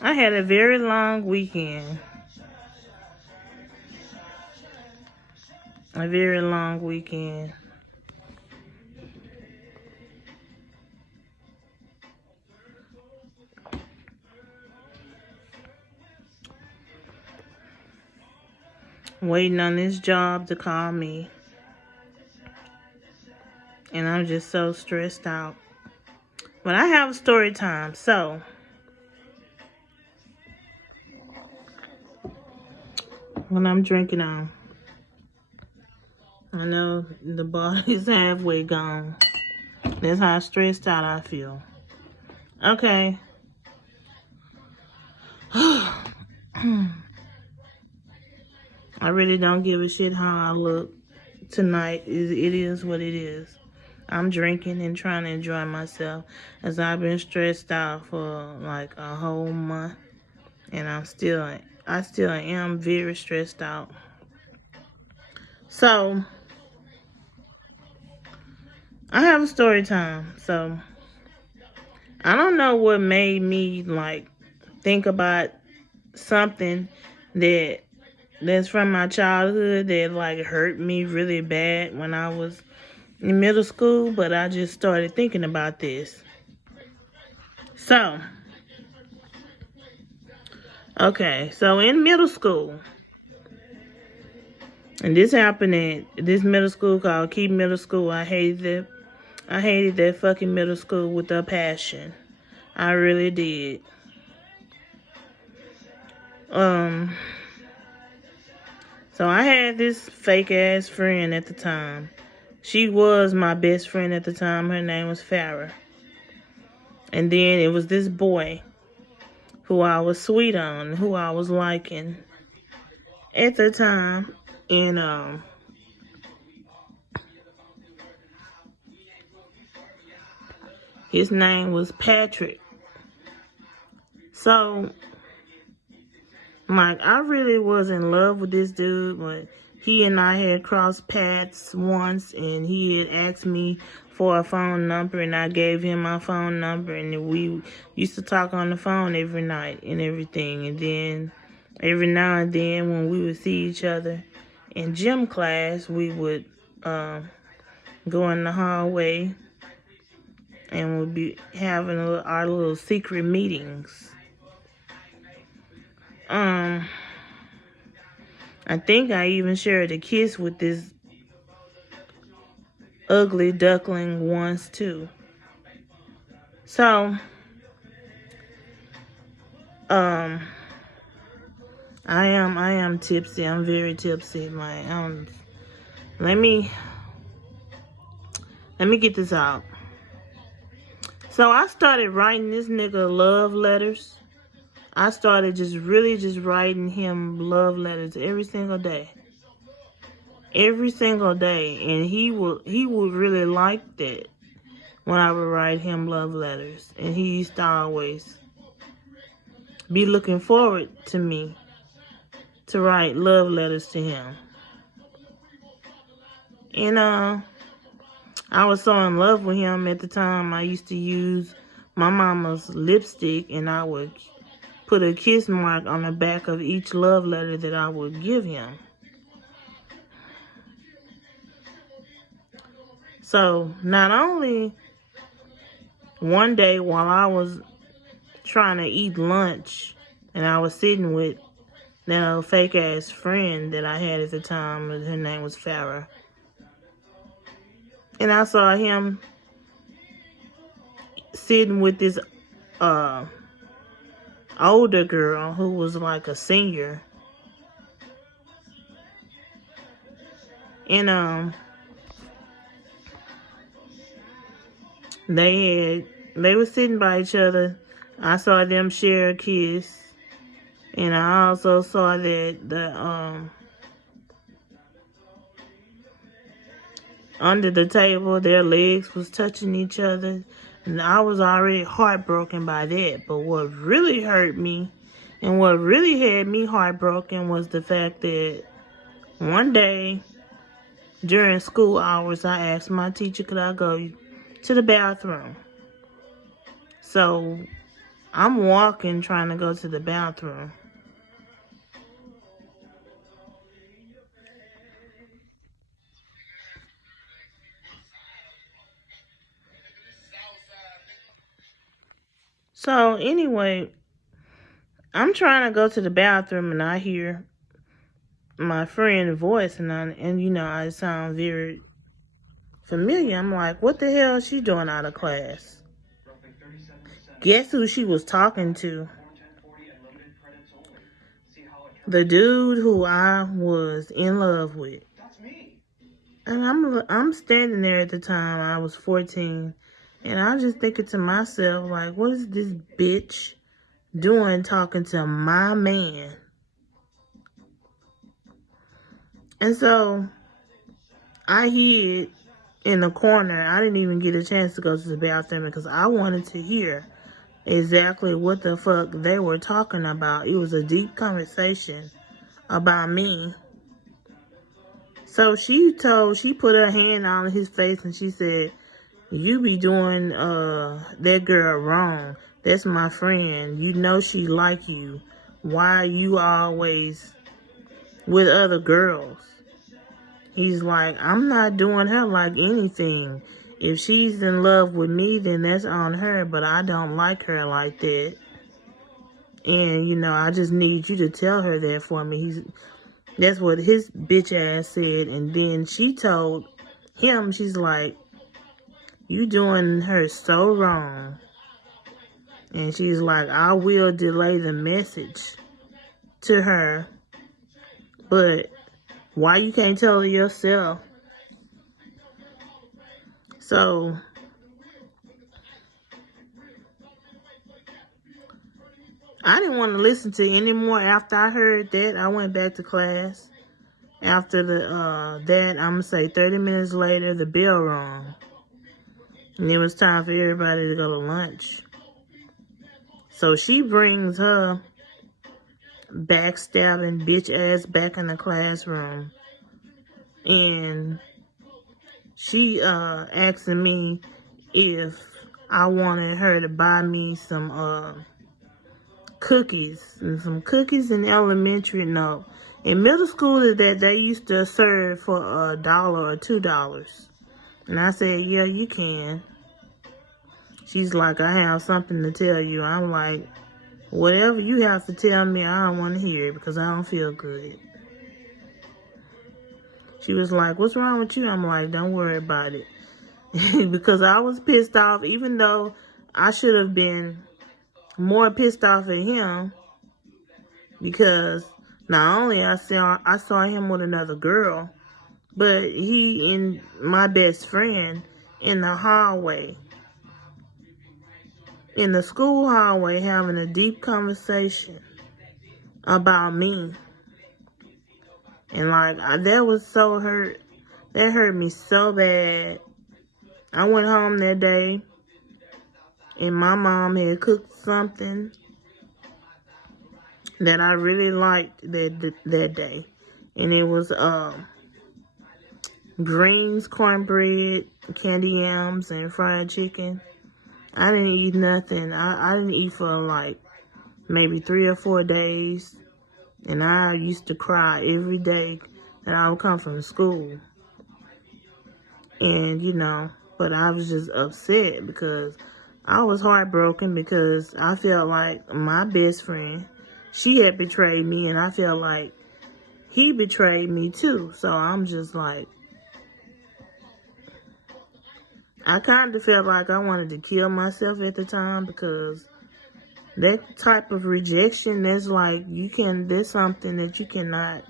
I had a very long weekend. A very long weekend. Waiting on this job to call me. And I'm just so stressed out. But I have a story time, so when I'm drinking on, I know the body's halfway gone. That's how stressed out I feel. Okay. I really don't give a shit how I look tonight. It is what it is. I'm drinking and trying to enjoy myself as I've been stressed out for like a whole month. And I still am very stressed out. So, I have a story time. So, I don't know what made me like think about something that's from my childhood that like hurt me really bad when I was in middle school, but I just started thinking about this. So, okay, so in middle school, and this happened at this middle school called Key Middle School. I hated that fucking middle school with a passion. I really did. So I had this fake ass friend at the time. She was my best friend at the time. Her name was Farrah. And then it was this boy who I was sweet on, who I was liking at the time. And his name was Patrick. So, like, I really was in love with this dude, but he and I had crossed paths once, and he had asked me for a phone number, and I gave him my phone number, and we used to talk on the phone every night and everything. And then every now and then when we would see each other in gym class, we would go in the hallway and we'd be having our little secret meetings. I think I even shared a kiss with this ugly duckling once too. So, I am tipsy. I'm very tipsy. Let me get this out. So I started writing this nigga love letters. I started just writing him love letters every single day. Every single day. And he would really like that when I would write him love letters. And he used to always be looking forward to me to write love letters to him. And I was so in love with him at the time. I used to use my mama's lipstick, and I would put a kiss mark on the back of each love letter that I would give him. So, not only one day while I was trying to eat lunch, and I was sitting with that fake ass friend that I had at the time, her name was Farrah. And I saw him sitting with this older girl who was like a senior. And they were sitting by each other. I saw them share a kiss. And I also saw that under the table their legs was touching each other. And I was already heartbroken by that. But what really hurt me and what really had me heartbroken was the fact that one day during school hours, I asked my teacher, could I go to the bathroom. So I'm walking, trying to go to the bathroom. So anyway, I'm trying to go to the bathroom and I hear my friend's voice and you know, I sound very familiar. I'm like, what the hell is she doing out of class? Guess who she was talking to? The dude who I was in love with. And I'm standing there at the time. I was 14. And I was just thinking to myself, like, what is this bitch doing talking to my man? And so I hid in the corner. I didn't even get a chance to go to the bathroom because I wanted to hear exactly what the fuck they were talking about. It was a deep conversation about me. So she put her hand on his face and she said, you be doing that girl wrong. That's my friend. You know she like you. Why are you always with other girls? He's like, I'm not doing her like anything. If she's in love with me, then that's on her, but I don't like her like that. And, you know, I just need you to tell her that for me. That's what his bitch ass said. And then she told him, she's like, you doing her so wrong. And she's like, I will delay the message to her, but why you can't tell her yourself? So I didn't want to listen to any more. After I heard that, I went back to class. After that, I'm gonna say 30 minutes later, the bell rang. And it was time for everybody to go to lunch. So she brings her backstabbing bitch ass back in the classroom. And she asking me if I wanted her to buy me some cookies. And some cookies in elementary, no. In middle school, that they used to serve for $1 or $2. And I said, yeah, you can. She's like, I have something to tell you. I'm like, whatever you have to tell me, I don't want to hear it because I don't feel good. She was like, what's wrong with you? I'm like, don't worry about it. Because I was pissed off, even though I should have been more pissed off at him. Because not only I saw him with another girl, but he and my best friend in the hallway. In the school hallway having a deep conversation about me. And like, that was so hurt. That hurt me so bad. I went home that day and my mom had cooked something that I really liked that day. And it was greens, cornbread, candy yams, and fried chicken. I didn't eat nothing. I didn't eat for like maybe 3 or 4 days. And I used to cry every day that I would come from school. And, you know, but I was just upset because I was heartbroken because I felt like my best friend, she had betrayed me, and I felt like he betrayed me too. So I'm just like, I kind of felt like I wanted to kill myself at the time because that type of rejection, that's like, there's something that you cannot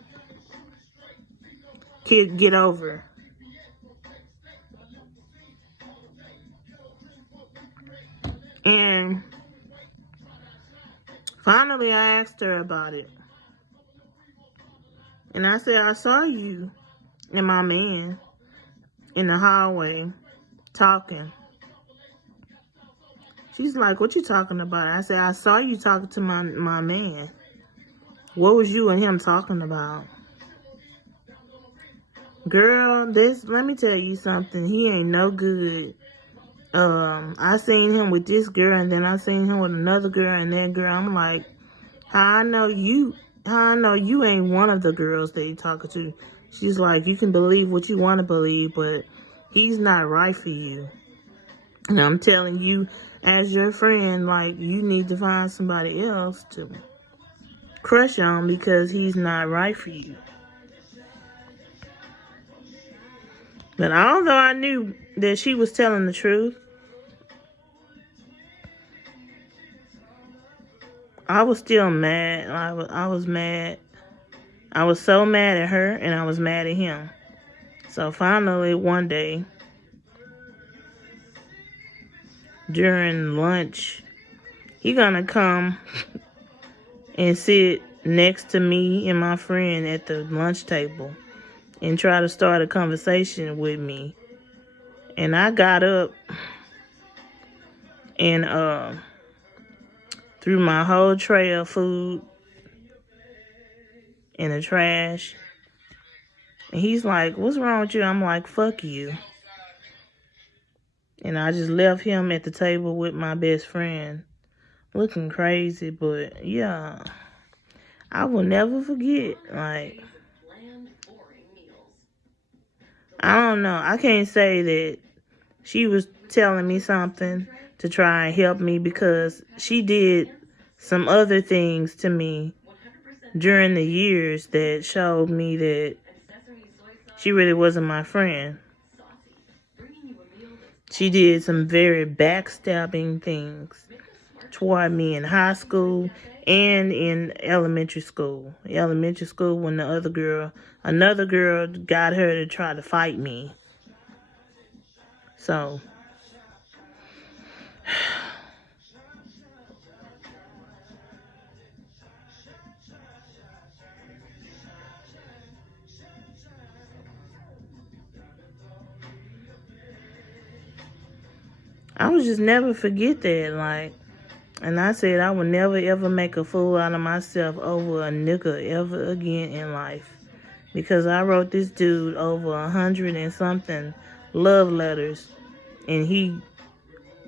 get over. And finally I asked her about it. And I said, I saw you and my man in the hallway talking. She's like, what you talking about? I said, I saw you talking to my man. What was you and him talking about? Girl, let me tell you something. He ain't no good I seen him with this girl, and then I seen him with another girl, and that girl, I'm like, how I know you ain't one of the girls that you talking to. She's like, you can believe what you want to believe, but he's not right for you. And I'm telling you, as your friend, like, you need to find somebody else to crush on because he's not right for you. But although I knew that she was telling the truth, I was still mad. I was mad. I was so mad at her, and I was mad at him. So finally, one day, during lunch, he gonna come and sit next to me and my friend at the lunch table and try to start a conversation with me. And I got up and threw my whole tray of food in the trash. And he's like, what's wrong with you? I'm like, fuck you. And I just left him at the table with my best friend, looking crazy. But yeah, I will never forget. Like, I don't know. I can't say that she was telling me something to try and help me, because she did some other things to me during the years that showed me that she really wasn't my friend. She did some very backstabbing things toward me in high school and in elementary school. Elementary school, when another girl got her to try to fight me. So I would just never forget that. Like, and I said I would never ever make a fool out of myself over a nigga ever again in life. Because I wrote this dude over 100 and something love letters, and he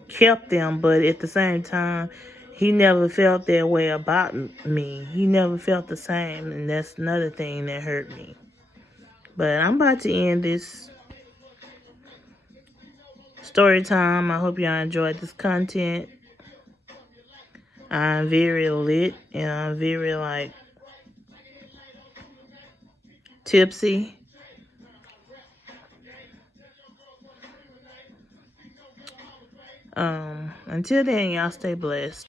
kept them, but at the same time, he never felt that way about me. He never felt the same, and that's another thing that hurt me. But I'm about to end this story time. I hope y'all enjoyed this content. I'm very lit, and I'm very, like, tipsy. Until then, y'all stay blessed.